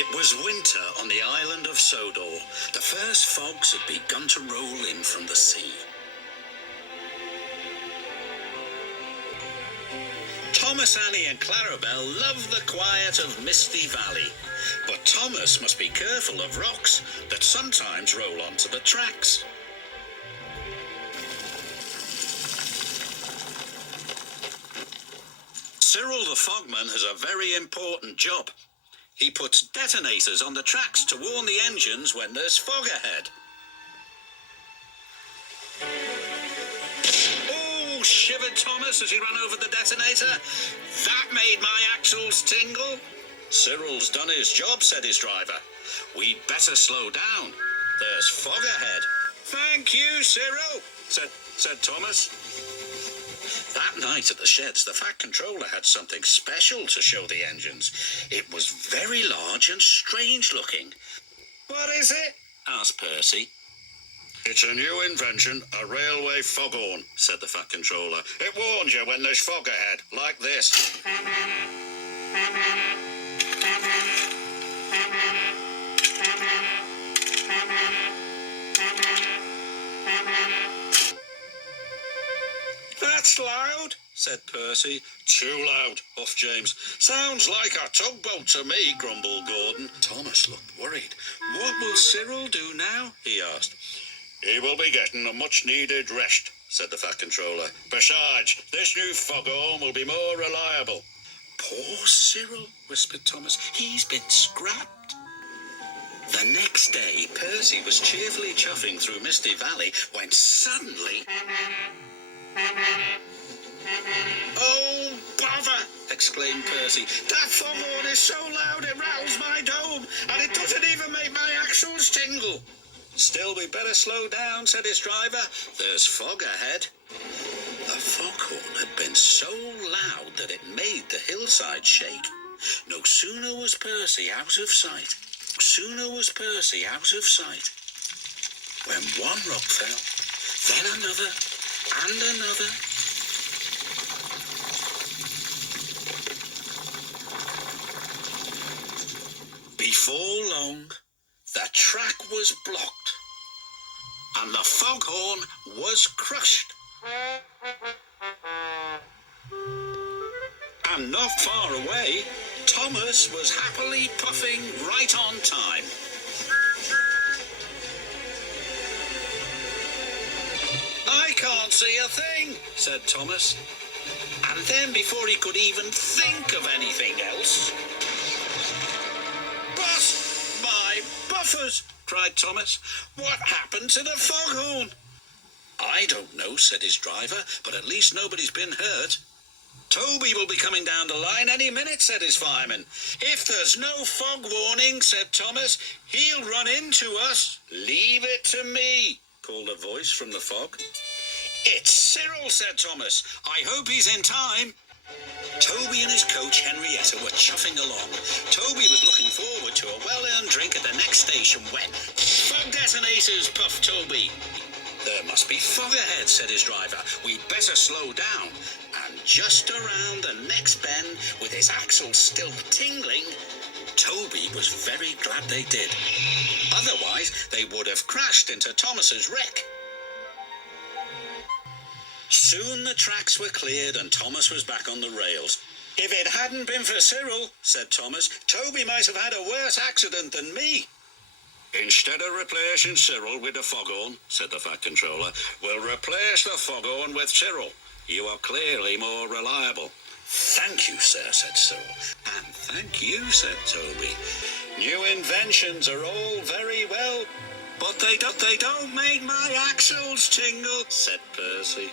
It was winter on the island of Sodor. The first fogs had begun to roll in from the sea. Thomas, Annie and Clarabelle loved the quiet of Misty Valley, but Thomas must be careful of rocks that sometimes roll onto the tracks. Cyril the Fogman has a very important job. He puts detonators on the tracks to warn the engines when there's fog ahead. Oh, shivered Thomas as he ran over the detonator. That made my axles tingle. Cyril's done his job, said his driver. We'd better slow down. There's fog ahead. Thank you, Cyril, said Thomas. That night at the sheds, the Fat Controller had something special to show the engines. It was very large and strange looking. What is it? Asked Percy. It's a new invention, a railway foghorn, said the Fat Controller. It warns you when there's fog ahead, like this. That's loud, said Percy. Too loud, huffed James. Sounds like a tugboat to me, grumbled Gordon. Thomas looked worried. What will Cyril do now? He asked. He will be getting a much-needed rest, said the Fat Controller. Besides, this new foghorn will be more reliable. Poor Cyril, whispered Thomas. He's been scrapped. The next day, Percy was cheerfully chuffing through Misty Valley when suddenly... Oh, bother! Exclaimed Percy. That foghorn is so loud it rattles my dome, and it doesn't even make my axles tingle. Still, we better slow down, said his driver. There's fog ahead. The foghorn had been so loud that it made the hillside shake. No sooner was Percy out of sight, when one rock fell, then another, and another. Before long, the track was blocked, and the foghorn was crushed. And not far away, Thomas was happily puffing right on time. I can't see a thing, said Thomas. And then before he could even think of anything else... But my buffers, cried Thomas. What happened to the foghorn? I don't know, said his driver, but at least nobody's been hurt. Toby will be coming down the line any minute, said his fireman. If there's no fog warning, said Thomas, he'll run into us. Leave it to me, called a voice from the fog. It's Cyril, said Thomas. I hope he's in time. Toby and his coach Henrietta were chuffing along. Toby was looking forward to a well-earned drink at the next station when... Fog detonators, puffed Toby. There must be fog ahead, said his driver. We'd better slow down. And just around the next bend, with his axles still tingling, Toby was very glad they did. Otherwise, they would have crashed into Thomas's wreck. Soon the tracks were cleared and Thomas was back on the rails. If it hadn't been for Cyril, said Thomas, Toby might have had a worse accident than me. Instead of replacing Cyril with the foghorn, said the Fat Controller, we'll replace the foghorn with Cyril. You are clearly more reliable. Thank you, sir, said Cyril. And thank you, said Toby. New inventions are all very well, but they don't make my axles tingle, said Percy.